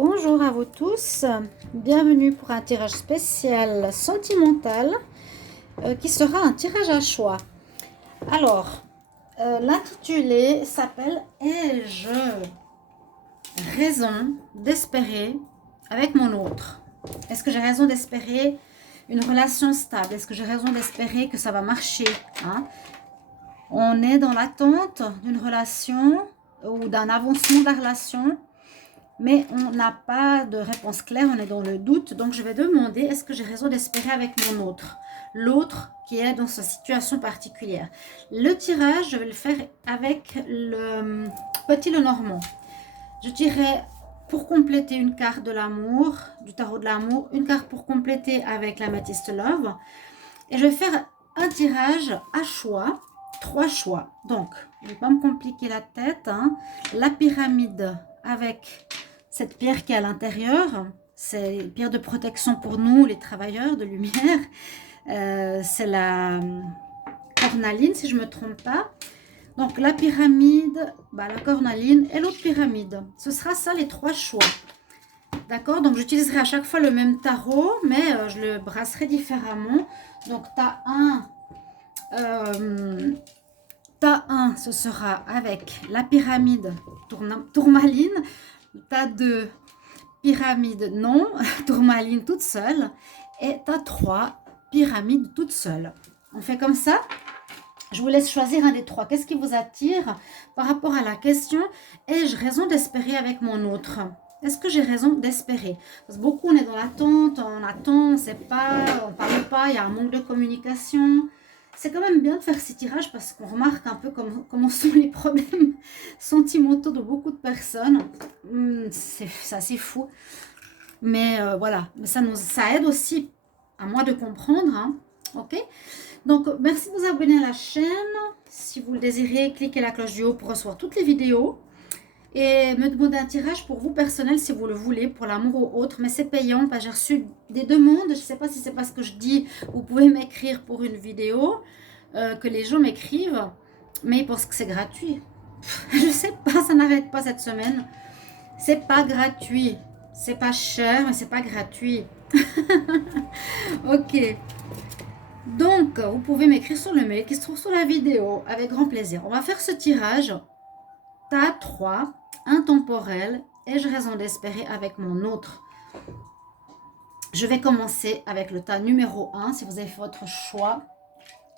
Bonjour à vous tous, bienvenue pour un tirage spécial sentimental qui sera un tirage à choix. Alors, l'intitulé s'appelle « Ai-je raison d'espérer avec mon autre ?» Est-ce que j'ai raison d'espérer une relation stable? Est-ce que j'ai raison d'espérer que ça va marcher, hein? On est dans l'attente d'une relation ou d'un avancement de la relation, mais on n'a pas de réponse claire, on est dans le doute. Donc, je vais demander, est-ce que j'ai raison d'espérer avec mon autre? L'autre qui est dans sa situation particulière. Le tirage, je vais le faire avec le petit Lenormand. Je tirerai pour compléter une carte de l'amour, du tarot de l'amour, une carte pour compléter avec l'améthyste Love. Et je vais faire un tirage à choix, 3 choix. Donc, je ne vais pas me compliquer la tête, hein. La pyramide avec cette pierre qui est à l'intérieur, c'est une pierre de protection pour nous, les travailleurs de lumière. C'est la cornaline, si je ne me trompe pas. Donc, la pyramide, la cornaline et l'autre pyramide. Ce sera ça, les 3 choix. D'accord? Donc, j'utiliserai à chaque fois le même tarot, mais je le brasserai différemment. Donc, tas 1, ce sera avec la pyramide tourmaline. Tas 2, pyramide non, tourmaline toute seule. Et tas 3, pyramide toute seule. On fait comme ça. Je vous laisse choisir un des 3. Qu'est-ce qui vous attire par rapport à la question « Ai-je raison d'espérer avec mon autre ?» Est-ce que j'ai raison d'espérer? Parce que beaucoup, on est dans l'attente, on attend, on ne sait pas, on ne parle pas, il y a un manque de communication. C'est quand même bien de faire ces tirages parce qu'on remarque un peu comment sont les problèmes sentimentaux de beaucoup de personnes. C'est assez fou. Mais voilà, ça aide aussi à moi de comprendre. Hein. Ok? Donc, merci de vous abonner à la chaîne. Si vous le désirez, cliquez la cloche du haut pour recevoir toutes les vidéos. Et me demander un tirage pour vous personnel si vous le voulez, pour l'amour ou autre. Mais c'est payant, parce que j'ai reçu des demandes. Je ne sais pas si c'est parce que je dis, vous pouvez m'écrire pour une vidéo, que les gens m'écrivent. Mais ils pensent que c'est gratuit. Je ne sais pas, ça n'arrête pas cette semaine. C'est pas gratuit. C'est pas cher, mais c'est pas gratuit. Ok. Donc, vous pouvez m'écrire sur le mail qui se trouve sous la vidéo avec grand plaisir. On va faire ce tirage. Tas 3, intemporel. Ai-je raison d'espérer avec mon autre? Je vais commencer avec le tas numéro 1. Si vous avez fait votre choix,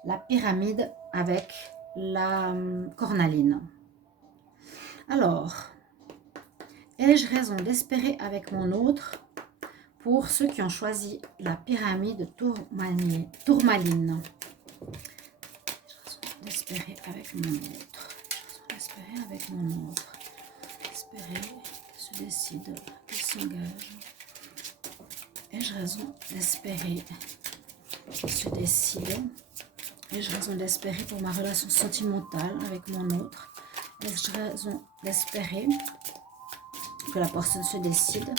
la pyramide avec la cornaline. Alors, ai-je raison d'espérer avec mon autre? Pour ceux qui ont choisi la pyramide tourmaline. D'espérer avec mon autre. Espérer avec mon autre. Espérer qu'il se décide, qu'il s'engage. Ai-je raison d'espérer qu'il se décide? Ai-je raison d'espérer pour ma relation sentimentale avec mon autre? Ai-je raison d'espérer que la personne se décide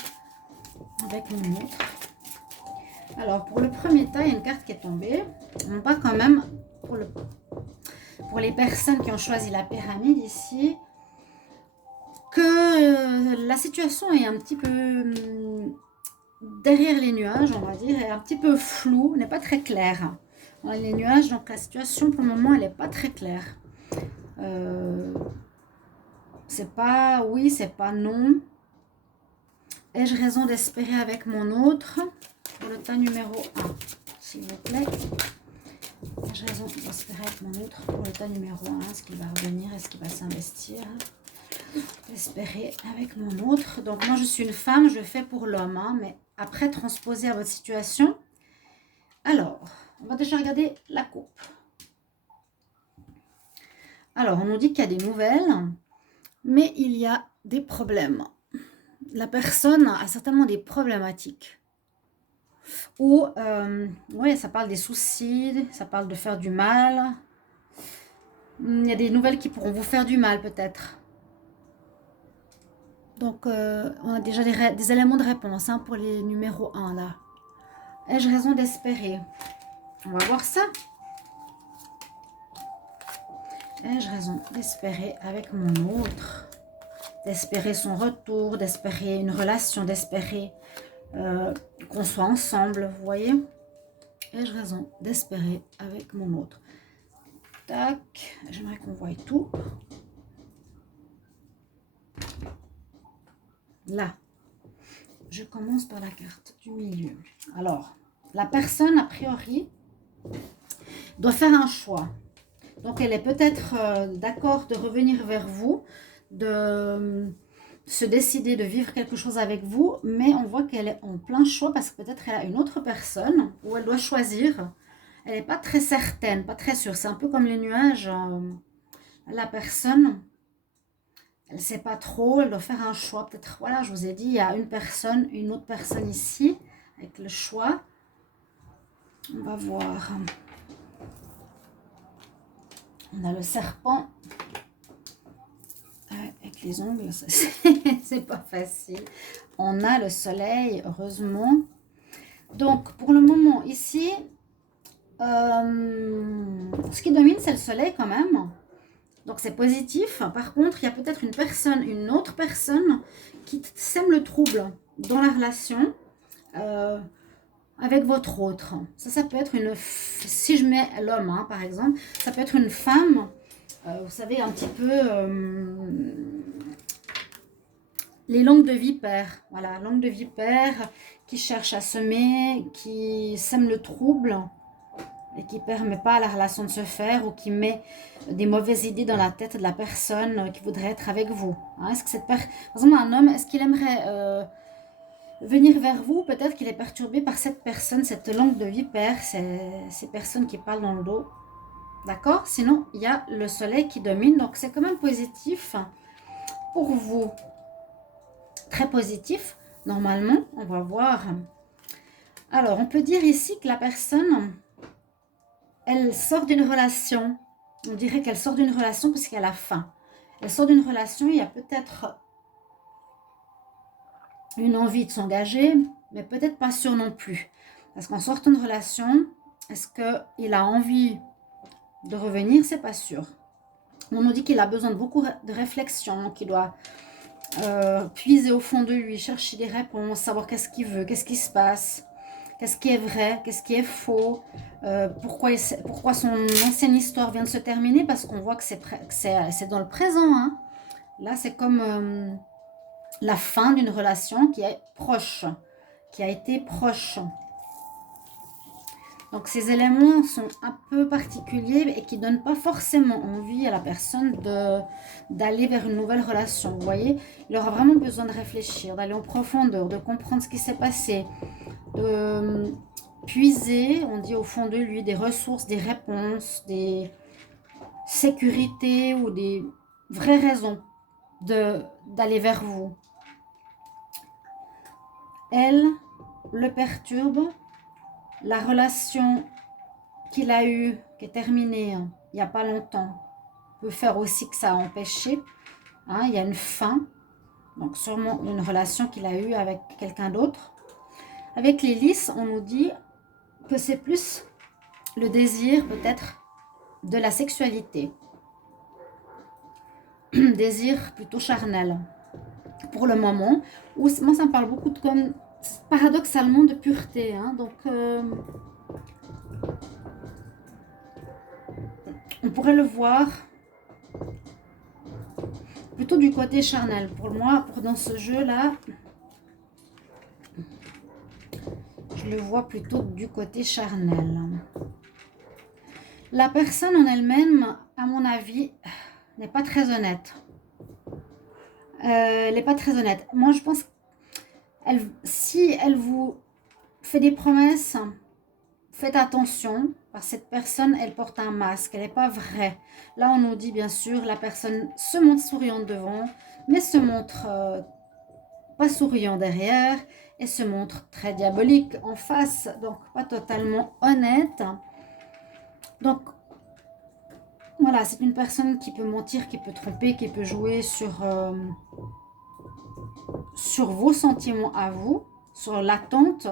avec mon autre? Alors, pour le premier tas, il y a une carte qui est tombée. On va quand même, pour les personnes qui ont choisi la pyramide ici, que la situation est un petit peu derrière les nuages, on va dire, est un petit peu floue, n'est pas très claire. Dans les nuages, donc la situation pour le moment, elle n'est pas très claire. C'est pas oui, c'est pas non. Ai-je raison d'espérer avec mon autre? Pour le tas numéro 1, s'il vous plaît. Ai-je raison d'espérer avec mon autre pour le tas numéro 1? Est-ce qu'il va revenir? Est-ce qu'il va s'investir? Espérer avec mon autre. Donc, moi, je suis une femme, je fais pour l'homme. Hein, mais après, transposer à votre situation. Alors, on va déjà regarder la coupe. Alors, on nous dit qu'il y a des nouvelles, mais il y a des problèmes. La personne a certainement des problématiques. Ou, ouais, ça parle des soucis, ça parle de faire du mal. Il y a des nouvelles qui pourront vous faire du mal, peut-être. Donc, on a déjà des éléments de réponse hein, pour les numéros 1, là. Ai-je raison d'espérer? On va voir ça. Ai-je raison d'espérer avec mon autre? d'espérer son retour, d'espérer une relation, d'espérer qu'on soit ensemble, vous voyez? Ai-je raison d'espérer avec mon autre? Tac, j'aimerais qu'on voie tout. Là, je commence par la carte du milieu. Alors, la personne, a priori, doit faire un choix. Donc, elle est peut-être d'accord de revenir vers vous, de se décider de vivre quelque chose avec vous, mais on voit qu'elle est en plein choix parce que peut-être elle a une autre personne où elle doit choisir. Elle n'est pas très certaine, pas très sûre. C'est un peu comme les nuages. La personne, elle ne sait pas trop, elle doit faire un choix. Peut-être, voilà, je vous ai dit, il y a une autre personne ici, avec le choix. On va voir. On a le serpent. Avec les ongles, c'est pas facile. On a le soleil, heureusement. Donc, pour le moment, ici, ce qui domine, c'est le soleil quand même. Donc, c'est positif. Par contre, il y a peut-être une autre personne qui sème le trouble dans la relation avec votre autre. Ça peut être si je mets l'homme, hein, par exemple, ça peut être une femme, vous savez, un petit peu... les langues de vipère, voilà, langue de vipère qui cherche à semer, qui sème le trouble et qui ne permet pas à la relation de se faire ou qui met des mauvaises idées dans la tête de la personne qui voudrait être avec vous. Hein, est-ce que par exemple, un homme, est-ce qu'il aimerait venir vers vous? Peut-être qu'il est perturbé par cette personne, cette langue de vipère, ces personnes qui parlent dans le dos. D'accord? Sinon, il y a le soleil qui domine, donc c'est quand même positif pour vous. Très positif, normalement, on va voir. Alors, on peut dire ici que la personne, elle sort d'une relation. On dirait qu'elle sort d'une relation parce qu'elle a faim. Elle sort d'une relation, il y a peut-être une envie de s'engager, mais peut-être pas sûr non plus. Parce qu'en sortant de relation, est-ce qu'il a envie de revenir? C'est pas sûr. On nous dit qu'il a besoin de beaucoup de réflexion, qu'il doit puiser au fond de lui, chercher des réponses, savoir qu'est-ce qu'il veut, qu'est-ce qui se passe, qu'est-ce qui est vrai, qu'est-ce qui est faux, pourquoi son ancienne histoire vient de se terminer, parce qu'on voit que c'est dans le présent. Hein. Là, c'est comme la fin d'une relation qui est proche, qui a été proche. Donc, ces éléments sont un peu particuliers et qui ne donnent pas forcément envie à la personne d'aller vers une nouvelle relation. Vous voyez, il aura vraiment besoin de réfléchir, d'aller en profondeur, de comprendre ce qui s'est passé, de puiser, on dit au fond de lui, des ressources, des réponses, des sécurités ou des vraies raisons d'aller vers vous. Elle le perturbe. La relation qu'il a eue, qui est terminée il n'y a pas longtemps, peut faire aussi que ça a empêché. Hein, il y a une fin, donc sûrement une relation qu'il a eue avec quelqu'un d'autre. Avec les lys, on nous dit que c'est plus le désir peut-être de la sexualité. Désir plutôt charnel pour le moment. Ou moi, ça me parle beaucoup de comme paradoxalement de pureté. Hein, donc... on pourrait le voir plutôt du côté charnel. Pour moi, dans ce jeu-là, je le vois plutôt du côté charnel. La personne en elle-même, à mon avis, n'est pas très honnête. Elle n'est pas très honnête. Moi, je pense si elle vous fait des promesses, faites attention, parce que cette personne, elle porte un masque, elle n'est pas vraie. Là, on nous dit, bien sûr, la personne se montre souriante devant, mais se montre pas souriant derrière, et se montre très diabolique en face, donc pas totalement honnête. Donc, voilà, c'est une personne qui peut mentir, qui peut tromper, qui peut jouer sur vos sentiments à vous, sur l'attente.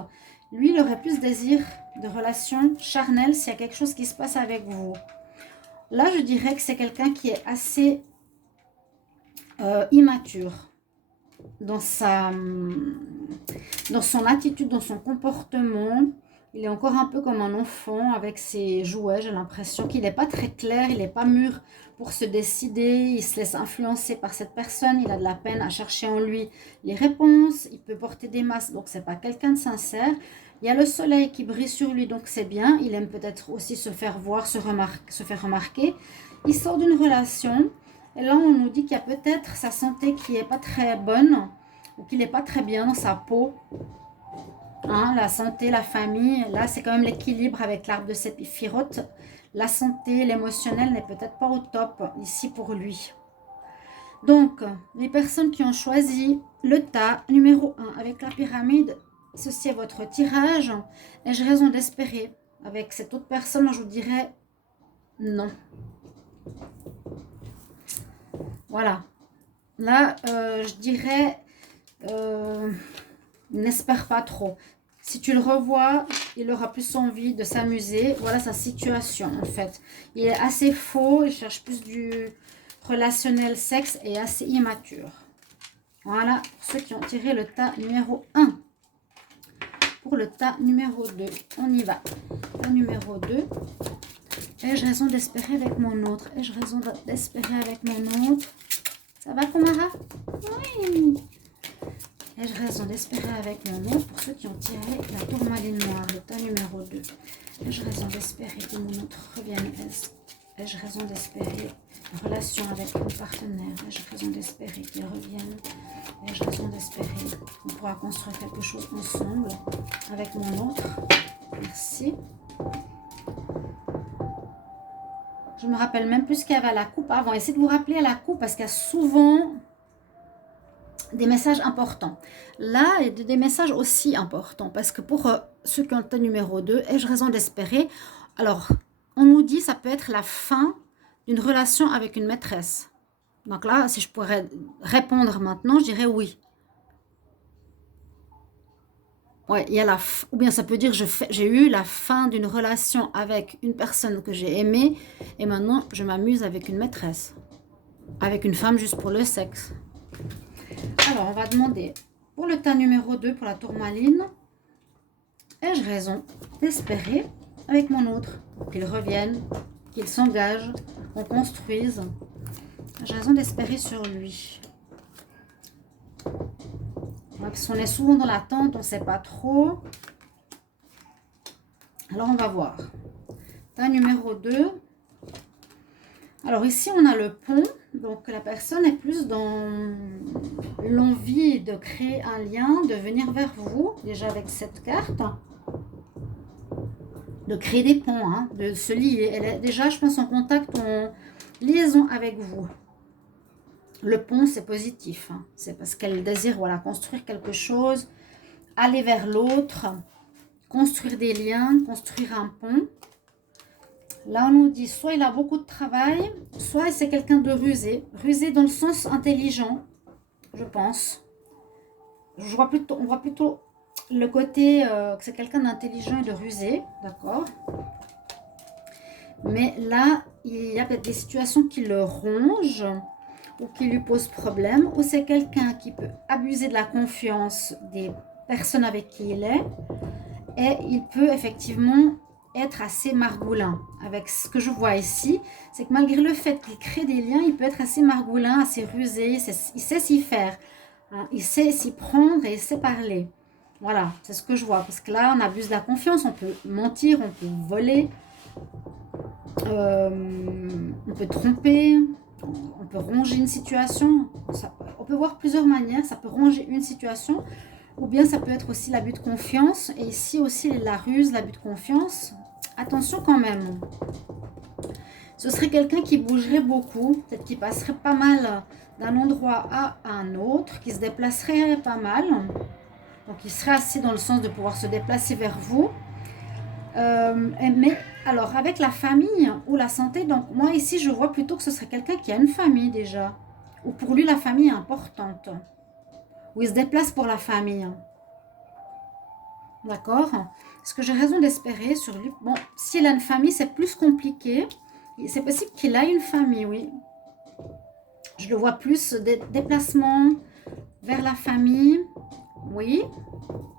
Lui, il aurait plus désir de relation charnelle s'il y a quelque chose qui se passe avec vous. Là, je dirais que c'est quelqu'un qui est assez immature dans son attitude, dans son comportement. Il est encore un peu comme un enfant avec ses jouets. J'ai l'impression qu'il n'est pas très clair, il n'est pas mûr pour se décider. Il se laisse influencer par cette personne. Il a de la peine à chercher en lui les réponses. Il peut porter des masques, donc c'est pas quelqu'un de sincère. Il y a le soleil qui brille sur lui, donc c'est bien. Il aime peut-être aussi se faire voir, se faire remarquer. Il sort d'une relation. Et là, on nous dit qu'il y a peut-être sa santé qui n'est pas très bonne ou qu'il n'est pas très bien dans sa peau. Hein, la santé, la famille, là, c'est quand même l'équilibre avec l'arbre de Séphiroth. La santé, l'émotionnel n'est peut-être pas au top ici pour lui. Donc, les personnes qui ont choisi le tas numéro 1 avec la pyramide, ceci est votre tirage. Ai-je raison d'espérer? Avec cette autre personne, je vous dirais non. Voilà. Là, je dirais, n'espère pas trop. Si tu le revois, il aura plus envie de s'amuser. Voilà sa situation, en fait. Il est assez faux, il cherche plus du relationnel sexe et assez immature. Voilà, pour ceux qui ont tiré le tas numéro 1. Pour le tas numéro 2, on y va. Tas numéro 2. Ai-je raison d'espérer avec mon autre? Ai-je raison d'espérer avec mon autre? Ça va, Komara? Oui. Ai-je raison d'espérer avec mon autre? Pour ceux qui ont tiré la tourmaline noire, le tas numéro 2. Ai-je raison d'espérer que mon autre revienne? Ai-je raison d'espérer une relation avec mon partenaire? Ai-je raison d'espérer qu'il revienne? Ai-je raison d'espérer qu'on pourra construire quelque chose ensemble avec mon autre? Merci. Je me rappelle même plus ce qu'il y avait à la coupe avant. Essayez de vous rappeler à la coupe parce qu'il y a souvent des messages importants. Là, il y a des messages aussi importants parce que pour ceux qui ont le tas numéro 2, ai-je raison d'espérer? Alors, on nous dit que ça peut être la fin d'une relation avec une maîtresse. Donc là, si je pourrais répondre maintenant, je dirais oui. Ouais, il y a ou bien ça peut dire j'ai eu la fin d'une relation avec une personne que j'ai aimée et maintenant je m'amuse avec une maîtresse. Avec une femme juste pour le sexe. Alors, on va demander pour le tas numéro 2, pour la tourmaline, ai-je raison d'espérer avec mon autre qu'il revienne, qu'il s'engage, qu'on construise? J'ai raison d'espérer sur lui. Parce qu'on est souvent dans l'attente, on ne sait pas trop. Alors, on va voir. Tas numéro 2. Alors, ici, on a le pont. Donc, la personne est plus dans l'envie de créer un lien, de venir vers vous, déjà avec cette carte. De créer des ponts, hein, de se lier. Elle est déjà, je pense, en contact, en liaison avec vous. Le pont, c'est positif. Hein. C'est parce qu'elle désire voilà, construire quelque chose, aller vers l'autre, construire des liens, construire un pont. Là, on nous dit soit il a beaucoup de travail, soit c'est quelqu'un de rusé. Rusé dans le sens intelligent, je pense. On voit plutôt le côté que c'est quelqu'un d'intelligent et de rusé, d'accord? Mais là, il y a peut-être des situations qui le rongent ou qui lui posent problème, ou c'est quelqu'un qui peut abuser de la confiance des personnes avec qui il est, et il peut effectivement être assez margoulin. Avec ce que je vois ici, c'est que malgré le fait qu'il crée des liens, il peut être assez margoulin, assez rusé, il sait s'y faire, hein, il sait s'y prendre et il sait parler. Voilà, c'est ce que je vois, parce que là, on abuse de la confiance, on peut mentir, on peut voler, on peut tromper, on peut ronger une situation, on peut voir plusieurs manières, ça peut ronger une situation, ou bien ça peut être aussi l'abus de confiance, et ici aussi la ruse, l'abus de confiance. Attention quand même, ce serait quelqu'un qui bougerait beaucoup, peut-être qui passerait pas mal d'un endroit à un autre, qui se déplacerait pas mal, donc il serait assez dans le sens de pouvoir se déplacer vers vous. Mais alors avec la famille ou la santé, donc moi ici je vois plutôt que ce serait quelqu'un qui a une famille déjà, ou pour lui la famille est importante, ou il se déplace pour la famille, d'accord? Est-ce que j'ai raison d'espérer sur lui? Bon, s'il a une famille c'est plus compliqué, c'est possible qu'il ait une famille, oui, je Je le vois plus des déplacements vers la famille. Oui.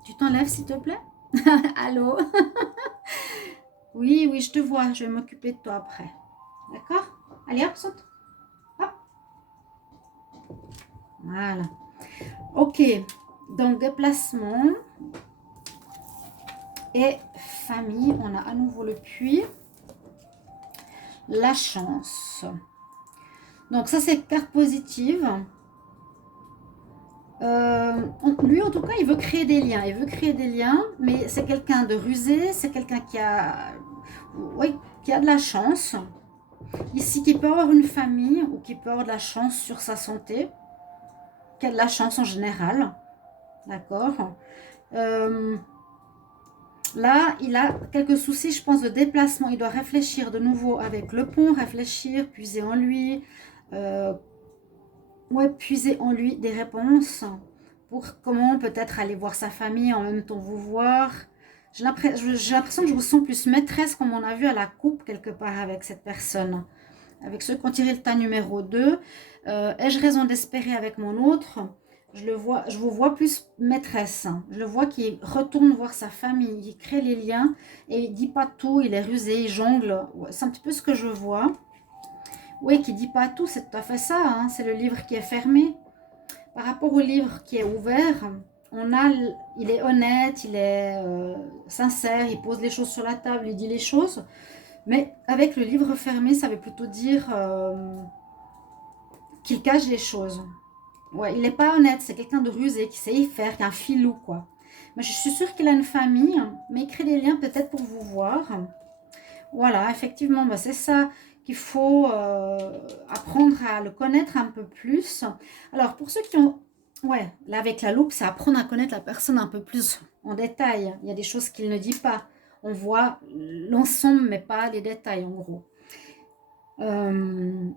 Tu t'enlèves s'il te plaît? Allô? Oui, oui, je te vois. Je vais m'occuper de toi après. D'accord? Allez, hop, saute. Hop. Voilà. Ok. Donc, déplacement et famille. On a à nouveau le puits. La chance. Donc, ça, c'est carte positive. Lui, en tout cas, il veut créer des liens. Il veut créer des liens, mais c'est quelqu'un de rusé. C'est quelqu'un oui, qui a de la chance. Ici, qui peut avoir une famille ou qui peut avoir de la chance sur sa santé. Qui a de la chance en général. D'accord. Là, il a quelques soucis, je pense, de déplacement. Il doit réfléchir de nouveau avec le pont, réfléchir, puiser en lui. Ouais, puiser en lui des réponses pour comment peut-être aller voir sa famille en même temps vous voir. J'ai l'impression que je vous sens plus maîtresse comme on a vu à la coupe quelque part avec cette personne. Avec ceux qui ont tiré le tas numéro 2. Ai-je raison d'espérer avec mon autre? Je vous vois plus maîtresse. Je le vois qui retourne voir sa famille, il crée les liens et il dit pas tout, il est rusé, il jongle. Ouais, c'est un petit peu ce que je vois. Oui, qui dit pas tout, c'est tout à fait ça. Hein. C'est le livre qui est fermé. Par rapport au livre qui est ouvert, il est honnête, il est sincère, il pose les choses sur la table, il dit les choses. Mais avec le livre fermé, ça veut plutôt dire qu'il cache les choses. Ouais, il n'est pas honnête, c'est quelqu'un de rusé, qui sait y faire, qui a un filou, quoi. Mais je suis sûre qu'il a une famille, mais il crée des liens peut-être pour vous voir. Voilà, effectivement, bah c'est ça qu'il faut apprendre à le connaître un peu plus. Alors, pour ceux qui ont... Ouais, là, avec la loupe, c'est apprendre à connaître la personne un peu plus en détail. Il y a des choses qu'il ne dit pas. On voit l'ensemble, mais pas les détails, en gros. Il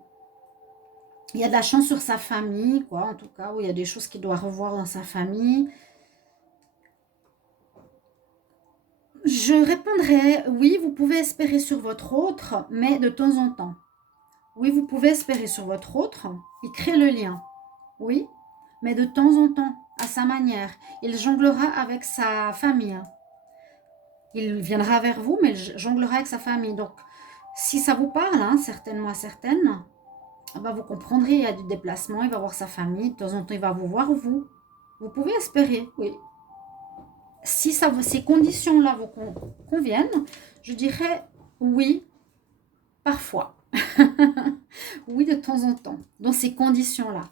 y a de la chance sur sa famille, quoi, en tout cas, où il y a des choses qu'il doit revoir dans sa famille. Je répondrai, oui, vous pouvez espérer sur votre autre, mais de temps en temps. Oui, vous pouvez espérer sur votre autre, il crée le lien. Oui, mais de temps en temps, à sa manière. Il jonglera avec sa famille. Il viendra vers vous, mais il jonglera avec sa famille. Donc, si ça vous parle, hein, certainement à certaines, bah, vous comprendrez, il y a du déplacement, il va voir sa famille, de temps en temps, il va vous voir, vous. Vous pouvez espérer, oui. Si ces conditions-là vous conviennent, je dirais oui, parfois. Oui, de temps en temps, dans ces conditions-là.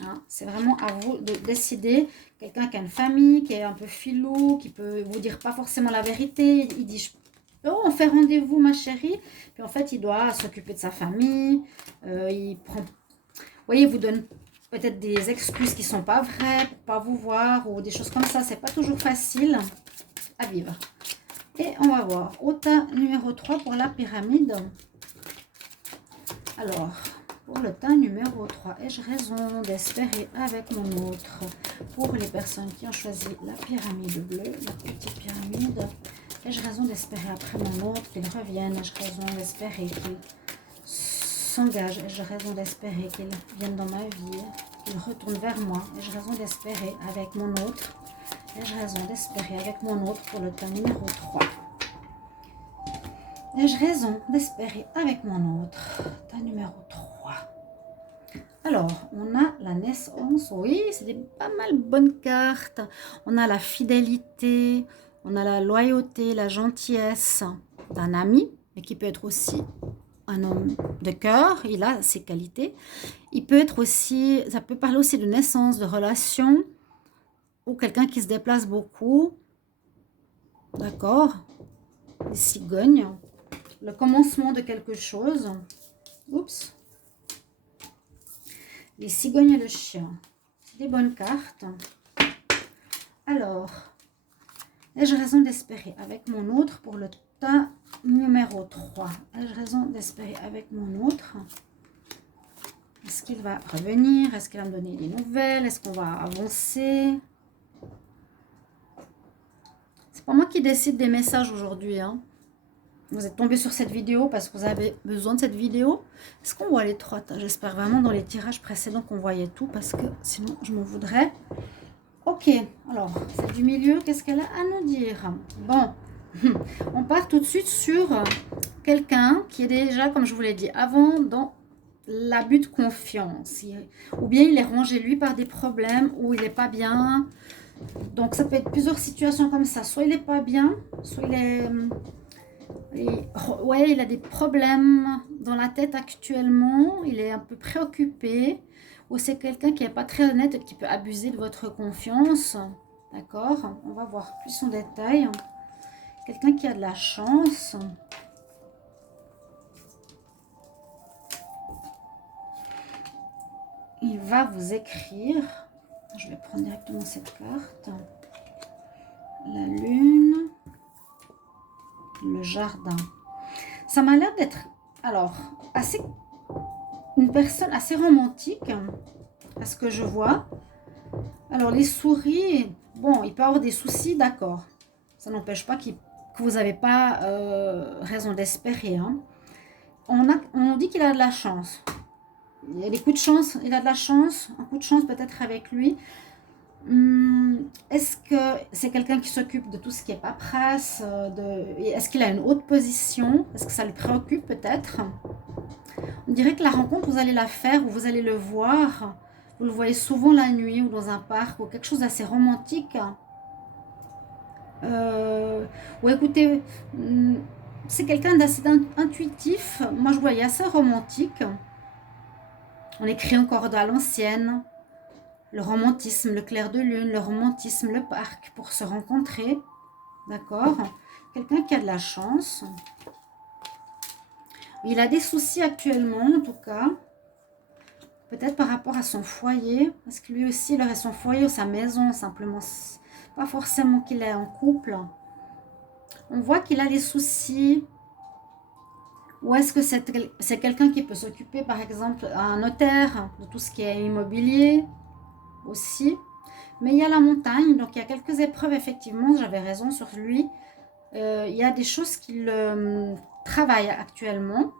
Hein, c'est vraiment à vous de décider. Quelqu'un qui a une famille, qui est un peu filou, qui peut vous dire pas forcément la vérité. Il dit, oh, on fait rendez-vous, ma chérie. Puis en fait, il doit s'occuper de sa famille. Il prend... Vous voyez, il vous donne peut-être des excuses qui ne sont pas vraies pour pas vous voir ou des choses comme ça. C'est pas toujours facile à vivre. Et on va voir. Ota numéro 3 pour la pyramide. Alors, pour le tas numéro 3, ai-je raison d'espérer avec mon autre? Pour les personnes qui ont choisi la pyramide bleue, la petite pyramide, ai-je raison d'espérer après mon autre qu'il revienne? Ai-je raison d'espérer qu'il s'engage? Ai-je raison d'espérer qu'il vienne dans ma vie? Qu'il retourne vers moi? Ai-je raison d'espérer avec mon autre? Ai-je raison d'espérer avec mon autre pour le tas numéro 3? Ai-je raison d'espérer avec mon autre? Tas numéro 3. Alors, on a la naissance. Oui, c'est des pas mal bonnes cartes. On a la fidélité, on a la loyauté, la gentillesse d'un ami, mais qui peut être aussi un homme de cœur. Il a ses qualités. Il peut être aussi, ça peut parler aussi de naissance, de relation, ou quelqu'un qui se déplace beaucoup. D'accord? Les cigognes. Le commencement de quelque chose. Oups. Les cigognes et le chien. C'est des bonnes cartes. Alors, ai-je raison d'espérer avec mon autre pour le tas numéro 3? Ai-je raison d'espérer avec mon autre? Est-ce qu'il va revenir? Est-ce qu'il va me donner des nouvelles? Est-ce qu'on va avancer? C'est pas moi qui décide des messages aujourd'hui, hein. Vous êtes tombé sur cette vidéo parce que vous avez besoin de cette vidéo. Est-ce qu'on voit les trois? J'espère vraiment dans les tirages précédents qu'on voyait tout parce que sinon je m'en voudrais. Ok, alors, celle du milieu, qu'est-ce qu'elle a à nous dire? Bon, on part tout de suite sur quelqu'un qui est déjà, comme je vous l'ai dit avant, dans l'abus de confiance. Ou bien il est rongé, lui, par des problèmes, ou il n'est pas bien. Donc, ça peut être plusieurs situations comme ça. Soit il n'est pas bien, soit ouais, il a des problèmes dans la tête actuellement. Il est un peu préoccupé. Ou c'est quelqu'un qui n'est pas très honnête et qui peut abuser de votre confiance. D'accord? On va voir plus en détail. Quelqu'un qui a de la chance. Il va vous écrire. Je vais prendre directement cette carte. La lune. Le jardin. Ça m'a l'air d'être, alors, assez, une personne assez romantique, à ce que je vois. Alors, les souris, bon, il peut avoir des soucis, d'accord. Ça n'empêche pas que vous n'avez pas raison d'espérer. Hein. On dit qu'il a de la chance. Il y a des coups de chance, il a de la chance, un coup de chance peut-être avec lui. Est-ce que c'est quelqu'un qui s'occupe de tout ce qui est paperasse? Est-ce qu'il a une haute position? Est-ce que ça le préoccupe peut-être? On dirait que la rencontre, vous allez la faire ou vous allez le voir. Vous le voyez souvent la nuit ou dans un parc ou quelque chose d'assez romantique. Ou écoutez, c'est quelqu'un d'assez intuitif. Moi, je voyais assez romantique. On écrit encore à l'ancienne. Le romantisme, le clair de lune, le romantisme, le parc pour se rencontrer. D'accord? Quelqu'un qui a de la chance. Il a des soucis actuellement, en tout cas. Peut-être par rapport à son foyer. Parce que lui aussi, il aurait son foyer ou sa maison, simplement. Pas forcément qu'il est en couple. On voit qu'il a des soucis. Ou est-ce que c'est quelqu'un qui peut s'occuper, par exemple, à un notaire, de tout ce qui est immobilier aussi. Mais il y a la montagne, donc il y a quelques épreuves, effectivement, j'avais raison sur lui. Il y a des choses qu'il travaille actuellement.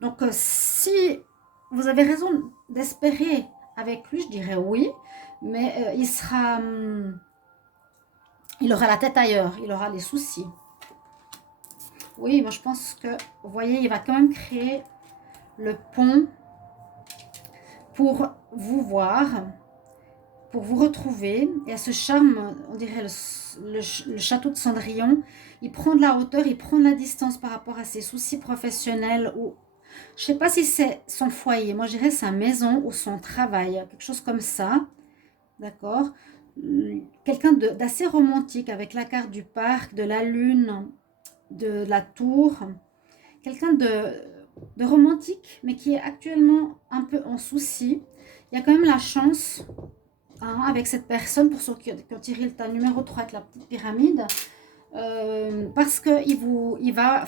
Donc, si vous avez raison d'espérer avec lui, je dirais oui, mais il aura la tête ailleurs, il aura des soucis. Oui, moi je pense que, vous voyez, il va quand même créer le pont pour vous voir, pour vous retrouver. Et à ce charme, on dirait le château de Cendrillon, il prend de la hauteur, il prend de la distance par rapport à ses soucis professionnels ou je sais pas si c'est son foyer, moi je dirais sa maison ou son travail, quelque chose comme ça, d'accord? Quelqu'un d'assez romantique avec la carte du parc, de la lune, de la tour, quelqu'un de romantique mais qui est actuellement un peu en souci. Il y a quand même la chance avec cette personne, pour ceux qui ont tiré le tas numéro 3 avec la petite pyramide, parce qu'il va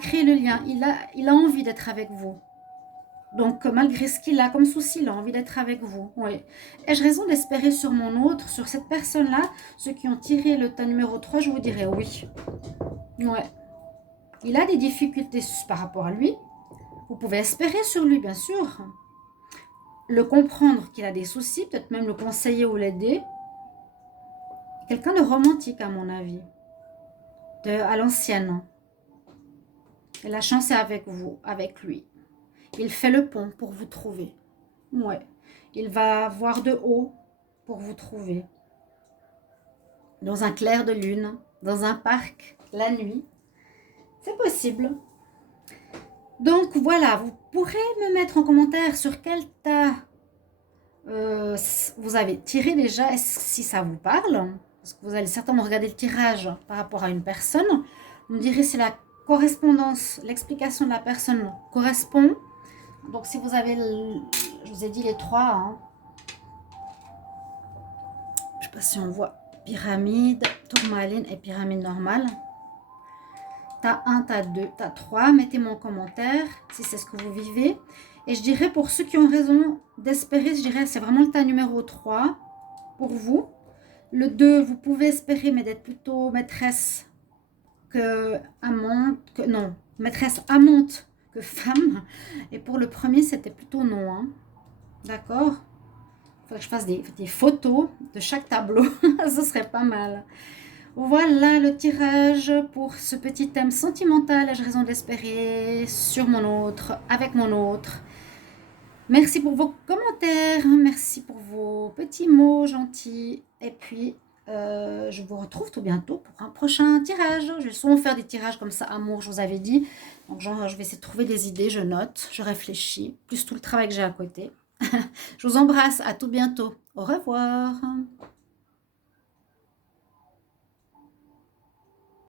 créer le lien, il a envie d'être avec vous. Donc, malgré ce qu'il a comme souci, il a envie d'être avec vous. Oui. Ai-je raison d'espérer sur mon autre, sur cette personne-là? Ceux qui ont tiré le tas numéro 3, je vous dirais oui. Ouais. Il a des difficultés par rapport à lui. Vous pouvez espérer sur lui, bien sûr. Le comprendre qu'il a des soucis, peut-être même le conseiller ou l'aider. Quelqu'un de romantique, à mon avis. À l'ancienne. Et la chance est avec vous, avec lui. Il fait le pont pour vous trouver. Ouais. Il va voir de haut pour vous trouver. Dans un clair de lune, dans un parc, la nuit. C'est possible. Donc voilà, vous pourrez me mettre en commentaire sur quel tas vous avez tiré déjà, si ça vous parle. Parce que vous allez certainement regarder le tirage par rapport à une personne. Vous me direz si la correspondance, l'explication de la personne correspond. Donc si vous avez, je vous ai dit les trois, hein. Je ne sais pas si on voit pyramide, tourmaline et pyramide normale. Tas 1, tas 2, tas 3. Mettez-moi en commentaire si c'est ce que vous vivez. Et je dirais pour ceux qui ont raison d'espérer, je dirais c'est vraiment le tas numéro 3 pour vous. Le 2, vous pouvez espérer, mais d'être plutôt maîtresse que amante, que non, maîtresse amante que femme. Et pour le premier, c'était plutôt non, hein. D'accord? Il faudrait que je fasse des photos de chaque tableau. Ce serait pas mal. Voilà le tirage pour ce petit thème sentimental. Ai-je raison d'espérer sur mon autre, avec mon autre. Merci pour vos commentaires, merci pour vos petits mots gentils. Et puis, je vous retrouve tout bientôt pour un prochain tirage. Je vais souvent faire des tirages comme ça, amour, je vous avais dit. Donc, genre, je vais essayer de trouver des idées, je note, je réfléchis, plus tout le travail que j'ai à côté. Je vous embrasse, à tout bientôt. Au revoir.